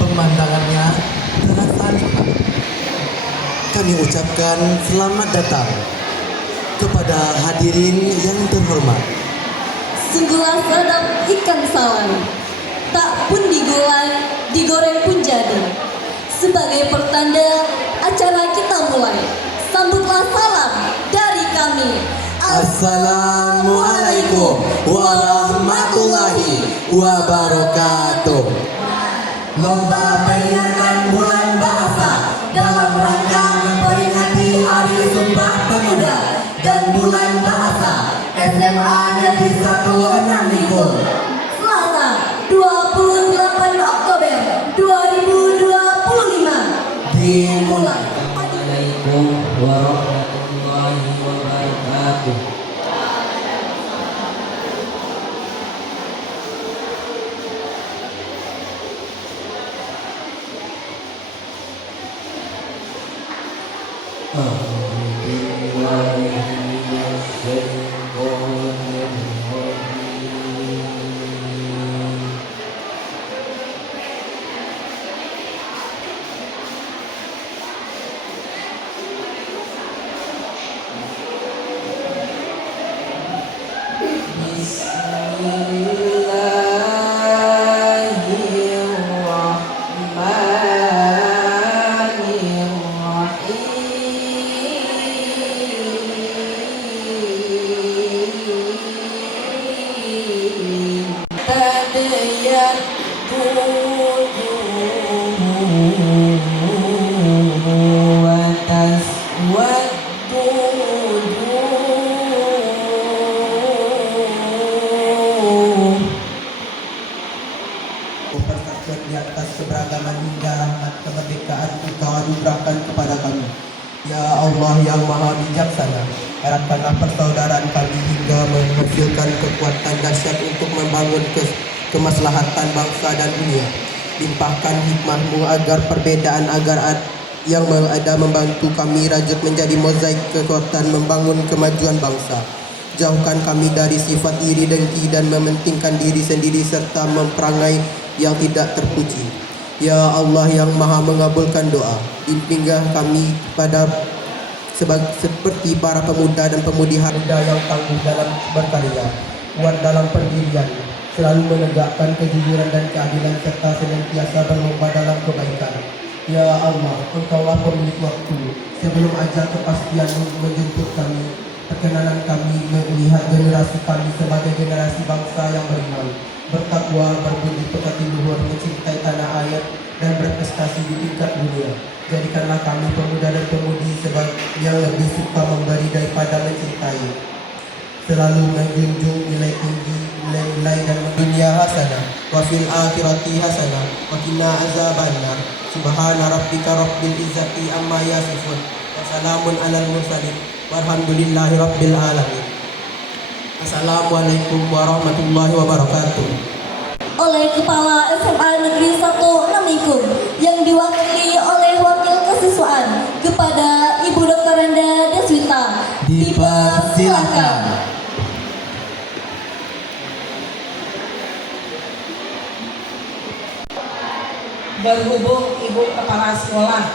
Pemandangannya terasa nikmat. Kami ucapkan selamat datang kepada hadirin yang terhormat. Sungguhlah sedap ikan salam, tak pun digoreng pun jadi. Sebagai pertanda acara kita mulai, sambutlah salam dari kami. Assalamualaikum warahmatullahi wabarakatuh. Lomba peringatan Bulan Bahasa dalam rangka memperingati Hari Sumpah Pemuda dan Bulan Bahasa SMA Negeri 1 Enamikul. Selasa 28 Oktober 2025 Dimulai. Assalamualaikum warahmatullahi wabarakatuh. Persatuan di atas keberagaman hingga rahmat kemerdekaan Engkau anugerahkan kepada kami. Ya Allah yang Maha Bijaksana, eratkanlah persaudaraan kami hingga menghasilkan kekuatan dahsyat untuk membangun kemaslahatan bangsa dan dunia. Limpahkan hikmah-Mu agar perbedaan yang ada membantu kami rajut menjadi mozaik kekuatan membangun kemajuan bangsa. Jauhkan kami dari sifat iri dengki dan mementingkan diri sendiri serta memperangai yang tidak terpuji. Ya Allah yang Maha mengabulkan doa, bimbinglah kami pada seperti para pemuda dan pemudi muda yang tangguh dalam berkarya, kuat dalam pendirian, selalu menegakkan kejujuran dan keadilan serta senantiasa berlomba dalam kebaikan. Ya Allah, Engkaulah pemilik waktu. Sebelum ajal kepastian menjemput kami, perkenanan kami melihat generasi kami sebagai generasi bangsa yang beriman, bertakwa, berbudi pekerti luhur, mencintai tanah air, dan berprestasi di tingkat dunia. Jadikanlah kami pemuda dan pemudi yang lebih suka memberi daripada mencintai, selalu menjunjung nilai tinggi, nilai-nilai dan dunia hasanah, wa fil akhirati hasanah, wa qina azabannar. Subhana rabbika rabbil izzati amma yasifun, wa salamun alal mursalin, walhamdulillahi rabbil alamin. Assalamualaikum warahmatullahi wabarakatuh. Oleh Kepala SMA Negeri 1 Enamikul yang diwakili oleh Wakil Kesiswaan kepada Ibu Dr. Renda Deswita, dipersilakan. Berhubung Ibu Kepala Sekolah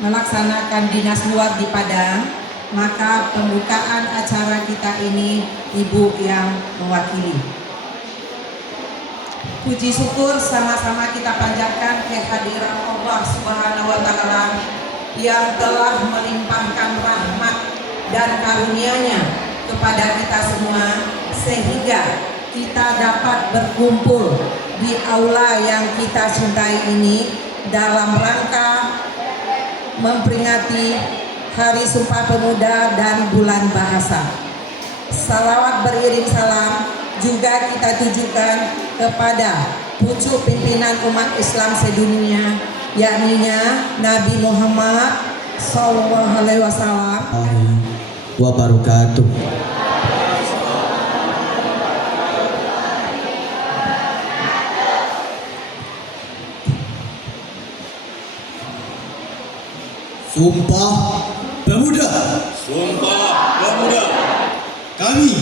melaksanakan dinas luar di Padang, maka pembukaan acara kita ini Ibu yang mewakili. Puji syukur sama-sama kita panjatkan kehadiran Allah Subhanahu wa Ta'ala yang telah melimpahkan rahmat dan karunia-Nya kepada kita semua, sehingga kita dapat berkumpul di aula yang kita cintai ini dalam rangka memperingati Hari Sumpah Pemuda dan Bulan Bahasa. Salawat beriring salam juga kita tujukan kepada pucuk pimpinan umat Islam sedunia, yakninya Nabi Muhammad SAW Wabarakatuh. Sumpah Pemuda. Kami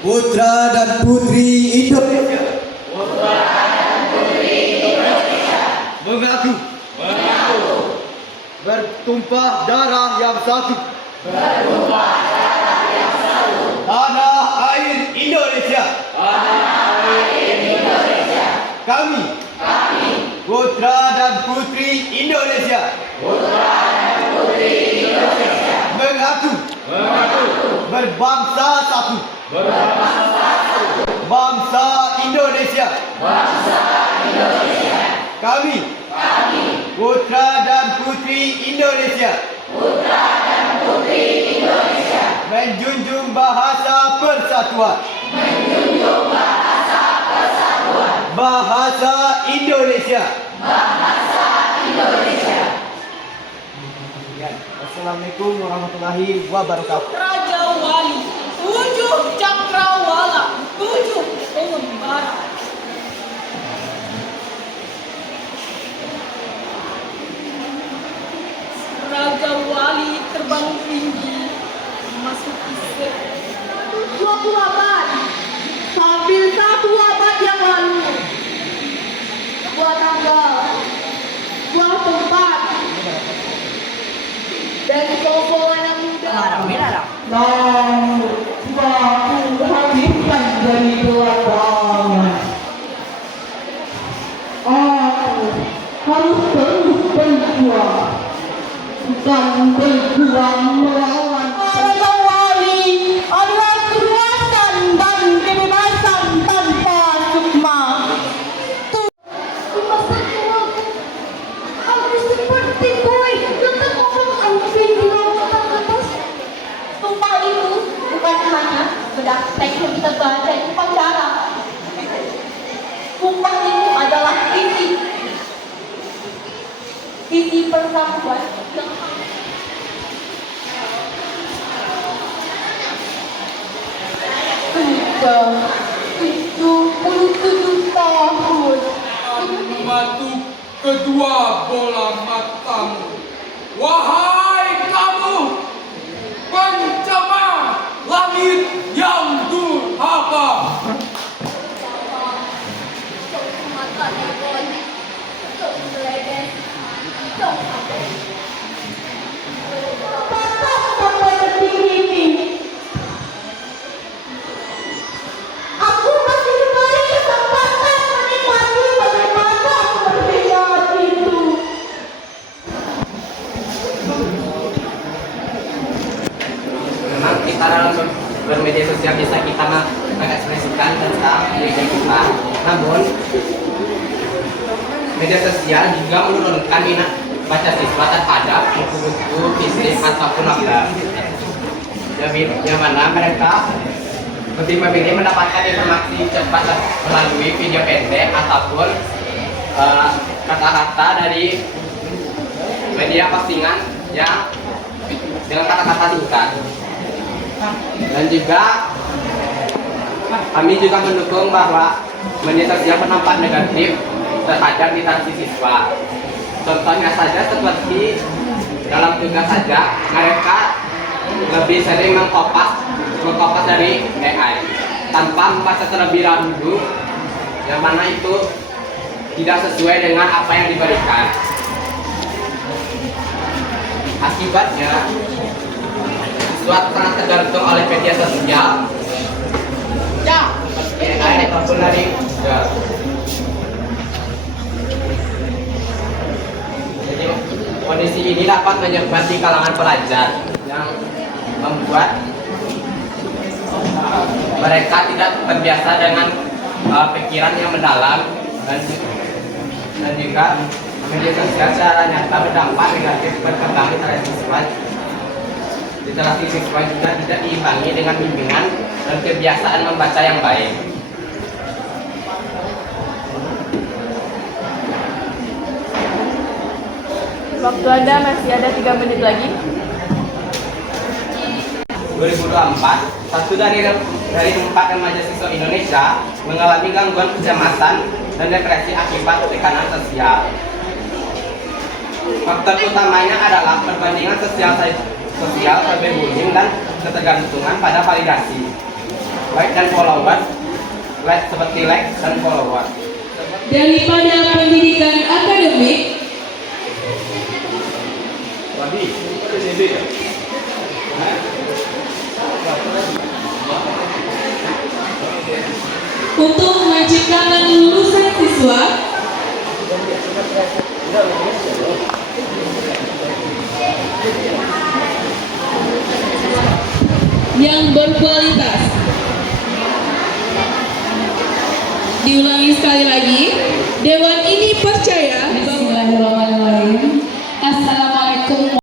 putra dan putri Indonesia. Mengaku bertumpah darah yang satu. Tanah air Indonesia. Kami putra dan putri Indonesia. Mengaku berbangsa satu. Bangsa Indonesia. Kami putra dan putri Indonesia. Menjunjung bahasa persatuan. Bahasa Indonesia. Assalamualaikum warahmatullahi wabarakatuh. Raja Wali, 7 cakrawala, 7 pengembara. Raja Wali terbang tinggi, memasuki 20 abad, hampir 1 abad yang lalu. Sebuah tanggal, sebuah tempat, dan sebuah anak muda. Dan aku habiskan dari belakang. Aku harus terus berjuang, bukan berjuang melawan. Raja Wali adalah keluasan dan kebebasan tanpa sukma. Di masa tuaku, aku seperti koi yang terkubur anjing di lautan atas. Sumpah itu bukan hanya bedak teks yang kita baca di upacara. Sumpah itu adalah isi persatuan yang sudah 77 tahun. Mematuk kedua bola matamu. Wahai kamu, pencemar langit yang durhaka. Bahkan sampai detik ini, aku masih diberi kesempatan menikmati bagaimana kemerdekaan itu. Memang kita dalam bermedia sosial bisa kita mengekspresikan tentang diri kita. Namun media sosial juga menurunkan minat baca siswa terhadap buku-buku fisik ataupun novel. Yang mana mereka lebih memilih mendapatkan informasi cepat melalui video pendek ataupun kata-kata dari media postingan yang dengan kata-kata singkat. Dan juga kami juga mendukung bahwa media sosial berdampak negatif terhadap literasi siswa. Contohnya saja seperti dalam tugas saja mereka lebih sering mengkopas dari AI tanpa membaca terlebih dahulu, yang mana itu tidak sesuai dengan apa yang diberikan. Akibatnya siswa sangat tergantung oleh media sosial AI ataupun dari Google. Jadi kondisi ini dapat menyebar di kalangan pelajar yang membuat mereka tidak terbiasa dengan pikiran yang mendalam, dan juga media sosial secara nyata berdampak negatif berkembang literasi siswa juga tidak diimbangi dengan bimbingan dan kebiasaan membaca yang baik. Waktu Anda masih ada 3 menit lagi. 2024, satu dari 4 remaja siswa Indonesia mengalami gangguan kecemasan dan depresi akibat tekanan sosial. Faktor utamanya adalah perbandingan sosial cyberbullying dan ketergantungan pada validasi. Like dan follower, seperti like dan follower. Daripada pendidikan akademik, untuk menciptakan lulusan siswa yang berkualitas. Diulangi sekali lagi, Dewan ini percaya. Bismillahirrahmanirrahim. Assalamualaikum.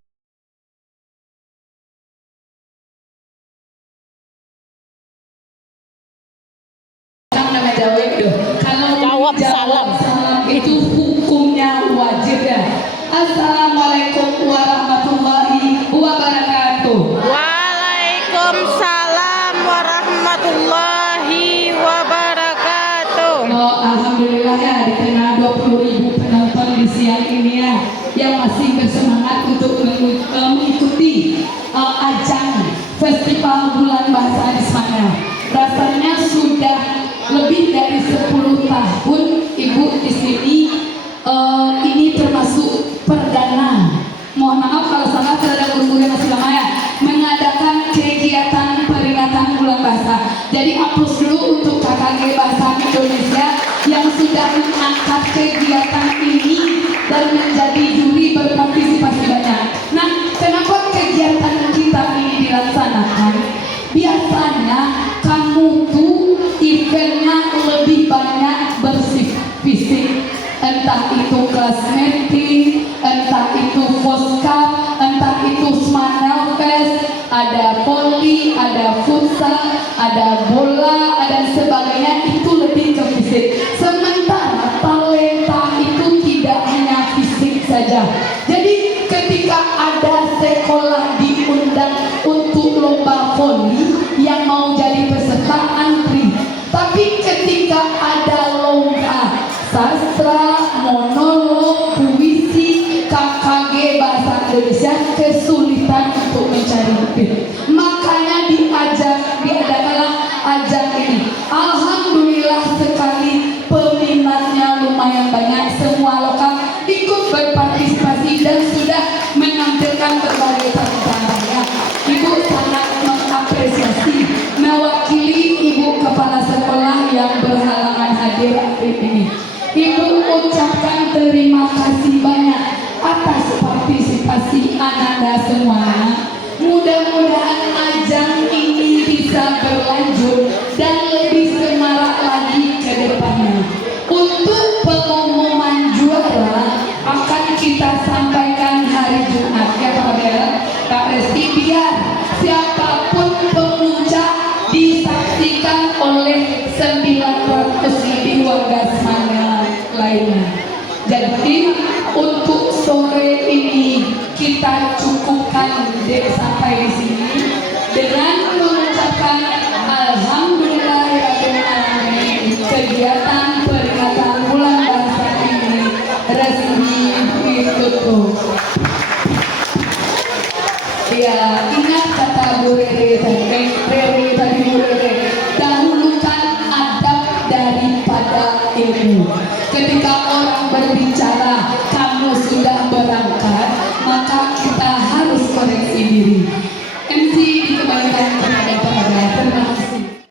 Nama jawab dong. Kalau jawab salam itu hukumnya wajib ya. Assalamualaikum warahmatullahi wabarakatuh. Waalaikumsalam warahmatullahi wabarakatuh. Oh, alhamdulillah ya, di tengah 20.000 penonton di siang ini ya, yang masih bersemangat untuk mengikuti ajang Festival Bulan Bahasa Ismanya. Rasanya sudah lebih dari 10 tahun Ibu di sini. Ini termasuk perdana. Mohon maaf kalau salah terhadap guru yang masih lama ya, mengadakan kegiatan peringatan Bulan Bahasa. Jadi aplaus dulu untuk KKG Bahasa Indonesia yang sudah mengangkat kegiatan ini dan menjadi juri berpartisipasi banyak. Nah, kenapa kegiatan kita ini dilaksanakan? Biasanya kamu tuh eventnya lebih banyak bersifat fisik, entah itu kelas meeting, entah itu Foskap, entah itu Smanel Fest, ada voli, ada futsal, ada bola, dan sebagainya, itu lebih ke fisik. Sementara talenta itu tidak hanya fisik saja. Jadi ketika ada sekolah diundang untuk lomba voli, yang mau jadi peserta antri. Tapi ketika ada lomba sastra, monolog, puisi, KKG Bahasa Indonesia kesulitan untuk mencari bukti. Makanya diadakanlah ajang ini. Alhamdulillah sekali peminatnya lumayan banyak. Semua lokal ikut berpartisipasi dan sudah menampilkan berbagai tantangannya. Ibu sangat mengapresiasi mewakili Ibu Kepala Sekolah yang berhalangan hadir hari ini. Ibu ucapkan terima kasih banyak atas partisipasi Anda semuanya. Mudah-mudahan ajang ini bisa berlanjut dan lebih semarak lagi ke depannya. Untuk pengumuman juara akan kita sampaikan hari Jumat ya Pak Bel, Pak Resti, biar siapapun pemuncak disaksikan oleh 900 lebih warga Semanga lainnya. Jadi untuk sore ini kita cukupkan sampai di sini dengan mengucapkan alhamdulillahirobbilalamin, kegiatan peringatan Bulan Bahasa ini resmi ditutup. Ya, ingat kata Bu Rere tadi, Bu Rere, dahulukan adab daripada ilmu. Ketika